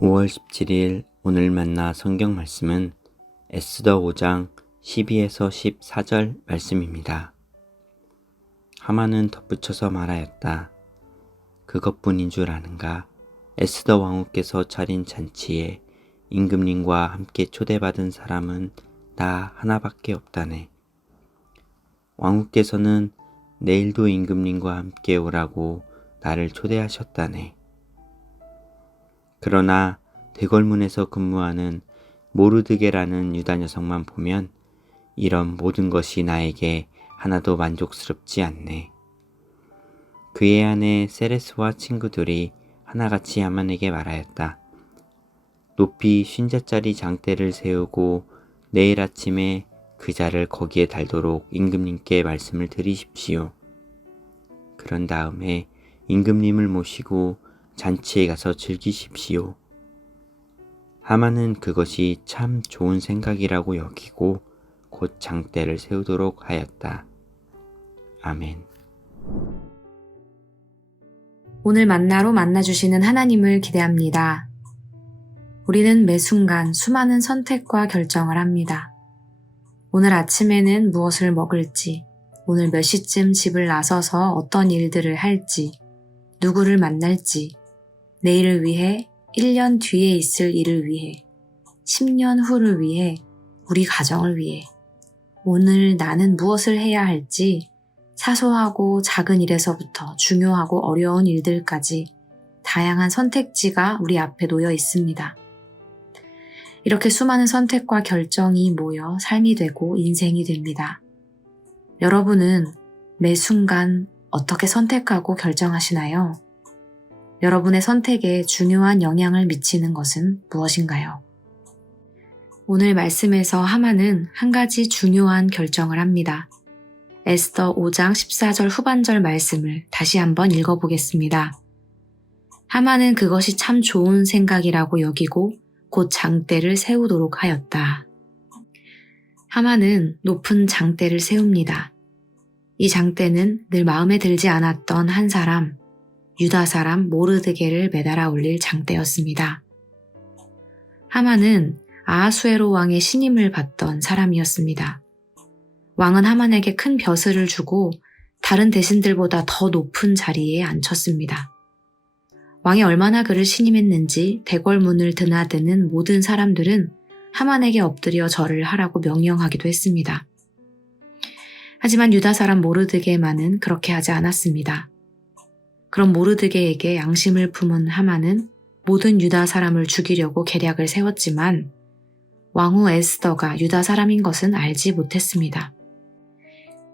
5월 17일 오늘 만나 성경 말씀은 에스더 5장 12에서 14절 말씀입니다. 하만은 덧붙여서 말하였다. 그것뿐인 줄 아는가? 에스더 왕후께서 차린 잔치에 임금님과 함께 초대받은 사람은 나 하나밖에 없다네. 왕후께서는 내일도 임금님과 함께 오라고 나를 초대하셨다네. 그러나 대궐문에서 근무하는 모르드게라는 유다 녀석만 보면 이런 모든 것이 나에게 하나도 만족스럽지 않네. 그의 아내 세레스와 친구들이 하나같이 하만에게 말하였다. 높이 50자짜리 장대를 세우고 내일 아침에 그 자를 거기에 달도록 임금님께 말씀을 드리십시오. 그런 다음에 임금님을 모시고 잔치에 가서 즐기십시오. 하만은 그것이 참 좋은 생각이라고 여기고 곧 장대를 세우도록 하였다. 아멘. 오늘 만나로 만나주시는 하나님을 기대합니다. 우리는 매 순간 수많은 선택과 결정을 합니다. 오늘 아침에는 무엇을 먹을지, 오늘 몇 시쯤 집을 나서서 어떤 일들을 할지, 누구를 만날지, 내일을 위해, 1년 뒤에 있을 일을 위해, 10년 후를 위해, 우리 가정을 위해, 오늘 나는 무엇을 해야 할지, 사소하고 작은 일에서부터 중요하고 어려운 일들까지 다양한 선택지가 우리 앞에 놓여 있습니다. 이렇게 수많은 선택과 결정이 모여 삶이 되고 인생이 됩니다. 여러분은 매 순간 어떻게 선택하고 결정하시나요? 여러분의 선택에 중요한 영향을 미치는 것은 무엇인가요? 오늘 말씀에서 하만은 한 가지 중요한 결정을 합니다. 에스더 5장 14절 후반절 말씀을 다시 한번 읽어보겠습니다. 하만은 그것이 참 좋은 생각이라고 여기고 곧 장대를 세우도록 하였다. 하만은 높은 장대를 세웁니다. 이 장대는 늘 마음에 들지 않았던 한 사람, 유다 사람 모르드게를 매달아 올릴 장대였습니다. 하만은 아하수에로 왕의 신임을 받던 사람이었습니다. 왕은 하만에게 큰 벼슬을 주고 다른 대신들보다 더 높은 자리에 앉혔습니다. 왕이 얼마나 그를 신임했는지 대궐문을 드나드는 모든 사람들은 하만에게 엎드려 절을 하라고 명령하기도 했습니다. 하지만 유다 사람 모르드게만은 그렇게 하지 않았습니다. 그럼 모르드게에게 양심을 품은 하만은 모든 유다 사람을 죽이려고 계략을 세웠지만 왕후 에스더가 유다 사람인 것은 알지 못했습니다.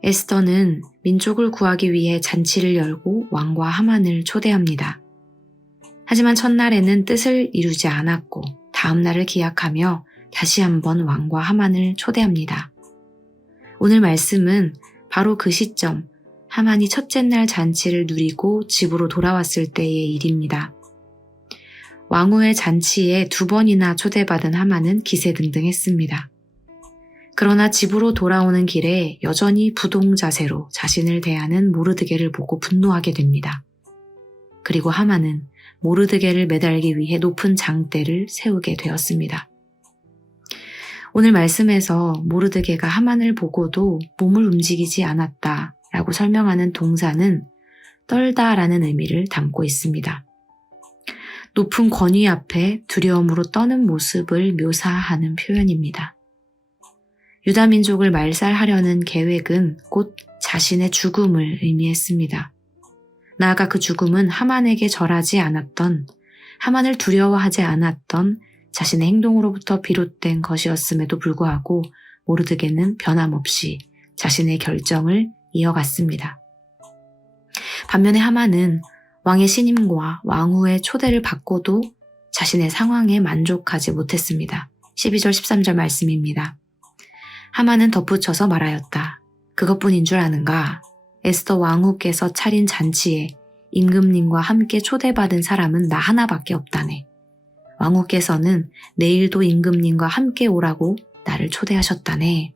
에스더는 민족을 구하기 위해 잔치를 열고 왕과 하만을 초대합니다. 하지만 첫날에는 뜻을 이루지 않았고 다음 날을 기약하며 다시 한번 왕과 하만을 초대합니다. 오늘 말씀은 바로 그 시점 하만이 첫째 날 잔치를 누리고 집으로 돌아왔을 때의 일입니다. 왕후의 잔치에 2번이나 초대받은 하만은 기세등등했습니다. 그러나 집으로 돌아오는 길에 여전히 부동자세로 자신을 대하는 모르드게를 보고 분노하게 됩니다. 그리고 하만은 모르드게를 매달기 위해 높은 장대를 세우게 되었습니다. 오늘 말씀에서 모르드게가 하만을 보고도 몸을 움직이지 않았다 라고 설명하는 동사는 떨다라는 의미를 담고 있습니다. 높은 권위 앞에 두려움으로 떠는 모습을 묘사하는 표현입니다. 유다 민족을 말살하려는 계획은 곧 자신의 죽음을 의미했습니다. 나아가 그 죽음은 하만에게 절하지 않았던, 하만을 두려워하지 않았던 자신의 행동으로부터 비롯된 것이었음에도 불구하고 모르드게는 변함없이 자신의 결정을 이어갔습니다. 반면에 하만은 왕의 신임과 왕후의 초대를 받고도 자신의 상황에 만족하지 못했습니다. 12절 13절 말씀입니다. 하만은 덧붙여서 말하였다. 그것뿐인 줄 아는가? 에스더 왕후께서 차린 잔치에 임금님과 함께 초대받은 사람은 나 하나밖에 없다네. 왕후께서는 내일도 임금님과 함께 오라고 나를 초대하셨다네.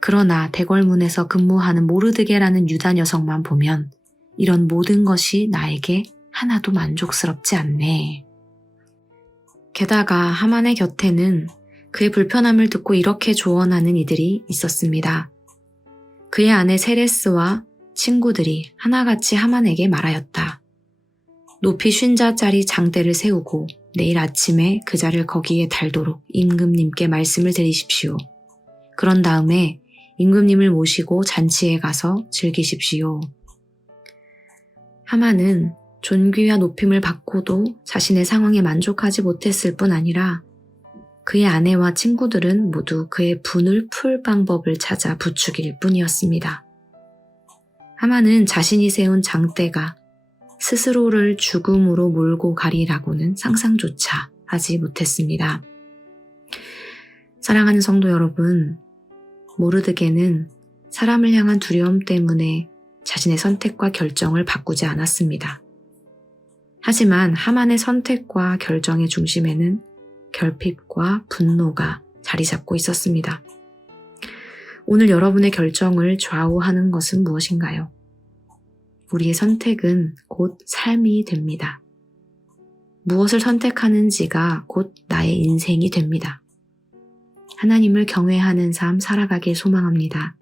그러나 대궐문에서 근무하는 모르드게라는 유다 녀석만 보면 이런 모든 것이 나에게 하나도 만족스럽지 않네. 게다가 하만의 곁에는 그의 불편함을 듣고 이렇게 조언하는 이들이 있었습니다. 그의 아내 세레스와 친구들이 하나같이 하만에게 말하였다. 높이 50자짜리 장대를 세우고 내일 아침에 그 자를 거기에 달도록 임금님께 말씀을 드리십시오. 그런 다음에 임금님을 모시고 잔치에 가서 즐기십시오. 하만은 존귀와 높임을 받고도 자신의 상황에 만족하지 못했을 뿐 아니라 그의 아내와 친구들은 모두 그의 분을 풀 방법을 찾아 부추길 뿐이었습니다. 하만은 자신이 세운 장대가 스스로를 죽음으로 몰고 가리라고는 상상조차 하지 못했습니다. 사랑하는 성도 여러분, 모르드게는 사람을 향한 두려움 때문에 자신의 선택과 결정을 바꾸지 않았습니다. 하지만 하만의 선택과 결정의 중심에는 결핍과 분노가 자리 잡고 있었습니다. 오늘 여러분의 결정을 좌우하는 것은 무엇인가요? 우리의 선택은 곧 삶이 됩니다. 무엇을 선택하는지가 곧 나의 인생이 됩니다. 하나님을 경외하는 삶 살아가길 소망합니다.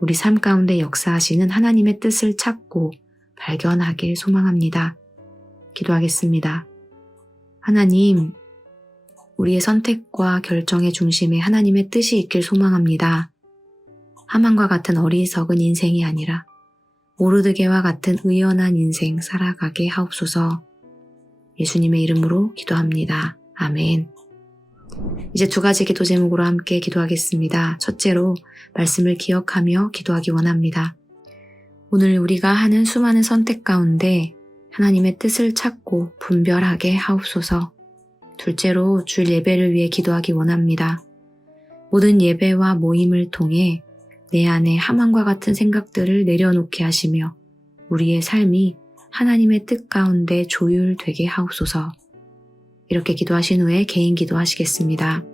우리 삶 가운데 역사하시는 하나님의 뜻을 찾고 발견하길 소망합니다. 기도하겠습니다. 하나님, 우리의 선택과 결정의 중심에 하나님의 뜻이 있길 소망합니다. 하만과 같은 어리석은 인생이 아니라 모르드게와 같은 의연한 인생 살아가게 하옵소서. 예수님의 이름으로 기도합니다. 아멘. 이제 2가지 기도 제목으로 함께 기도하겠습니다. 첫째로 말씀을 기억하며 기도하기 원합니다. 오늘 우리가 하는 수많은 선택 가운데 하나님의 뜻을 찾고 분별하게 하옵소서. 둘째로 주일 예배를 위해 기도하기 원합니다. 모든 예배와 모임을 통해 내 안에 하만과 같은 생각들을 내려놓게 하시며 우리의 삶이 하나님의 뜻 가운데 조율되게 하옵소서. 이렇게 기도하신 후에 개인 기도하시겠습니다.